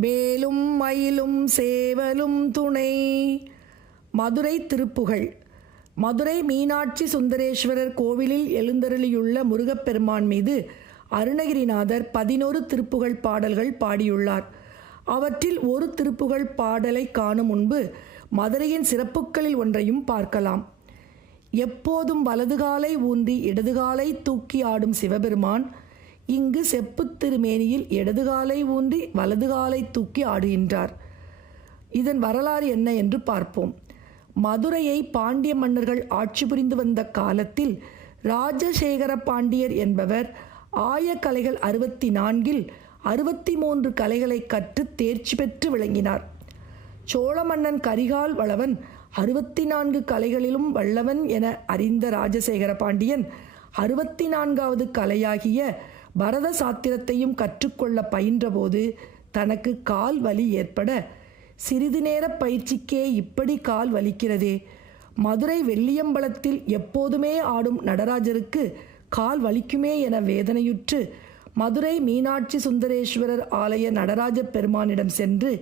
வேலும் மயிலும் சேவலும் துணை. மதுரை திருப்புகழ். மதுரை மீனாட்சி சுந்தரேஸ்வரர் கோவிலில் எழுந்தருளியுள்ள முருகப்பெருமான் மீது அருணகிரிநாதர் பதினோரு திருப்புகழ் பாடல்கள் பாடியுள்ளார். அவற்றில் ஒரு திருப்புகழ் பாடலை காணும் முன்பு மதுரையின் சிறப்புகளில் ஒன்றையும் பார்க்கலாம். எப்போதும் வலதுகாலை ஊன்றி இடதுகாலை தூக்கி ஆடும் சிவபெருமான் இங்கு செப்புத் திருமேனியில் இடதுகாலை ஊன்றி வலதுகாலை தூக்கி ஆடுகின்றார். இதன் வரலாறு என்ன என்று பார்ப்போம். மதுரையை பாண்டிய மன்னர்கள் ஆட்சி புரிந்து வந்த காலத்தில் ராஜசேகர பாண்டியர் என்பவர் ஆயக்கலைகள் அறுபத்தி நான்கில் அறுபத்தி மூன்று கலைகளை கற்று தேர்ச்சி பெற்று விளங்கினார். சோழ மன்னன் கரிகால் வளவன் அறுபத்தி நான்கு கலைகளிலும் வல்லவன் என அறிந்த ராஜசேகர பாண்டியன் அறுபத்தி நான்காவது கலையாகிய பரத சாத்திரத்தையும் கற்றுக்கொள்ள பயின்றபோது தனக்கு கால் வலி ஏற்பட சிறிது நேர பயிற்சிக்கே இப்படி கால் வலிக்கிறதே. மதுரை வெள்ளியம்பலத்தில் எப்போதுமே ஆடும் நடராஜருக்கு கால் வலிக்குமே என வேதனையுற்று மதுரை மீனாட்சி சுந்தரேஸ்வரர் ஆலய நடராஜ பெருமானிடம் சென்று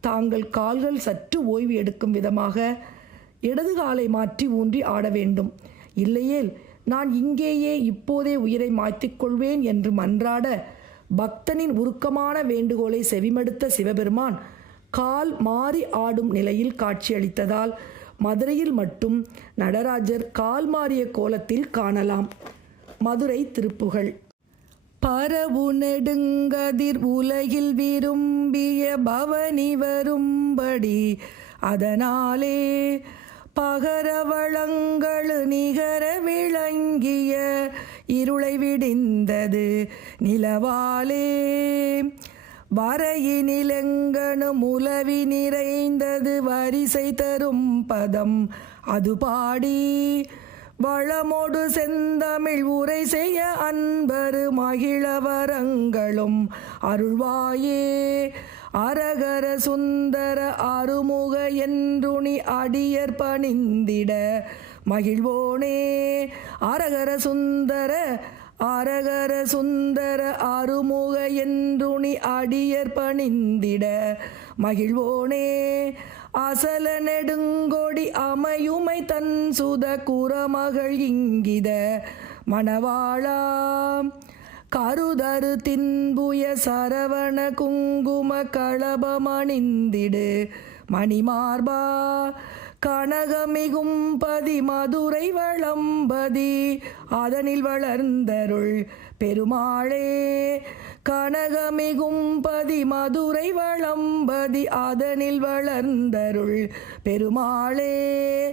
தாங்கள் கால்கள் சற்று ஓய்வு எடுக்கும் விதமாக இடது காலை மாற்றி ஊன்றி ஆட வேண்டும். இல்லையேல் நான் இங்கேயே இப்போதே உயிரை மாய்த்திக் கொள்வேன் என்று மன்றாட பக்தனின் உருக்கமான வேண்டுகோளை செவிமடுத்த சிவபெருமான் கால் மாறி ஆடும் நிலையில் காட்சியளித்ததால் மதுரையில் மட்டும் நடராஜர் கால் மாறிய கோலத்தில் காணலாம். மதுரை திருப்புகழ். பரவு நெடுங்கதிர் உலகில் விரும்பிய பவனி வரும்படி அதனாலே பகர வளங்களு நிகர சூளை விடிந்தது நிலவாலே வரையினிலெங்கனு முலவி நிறைந்தது வரிசை தரும் பதம் அது பாடி. வளமொடு செந்தமிழ் உரை செய்ய அன்பரு மகிழவரங்களும். அருள்வாயே அரகர சுந்தர அருமுக என்றுணி அடியர் பணிந்திட மகிழ்வோனே அரகர சுந்தர அரகர சுந்தர அருமுக என்றுணி அடியர் பணிந்திட மகிழ்வோனே. அசல நெடுங்கொடி அமையுமை தன் சுத குரமகள் இங்கித மணவாழா கருதரு தின்புய சரவண குங்கும களபமணிந்திடு மணிமார்பா கனகமிகும் பதி மதுரை வளம்பதி அதனில் வளர்ந்தருள் பெருமாளே. கனகமிகும் பதி மதுரை வளம்பதி அதனில் வளர்ந்தருள் பெருமாளே.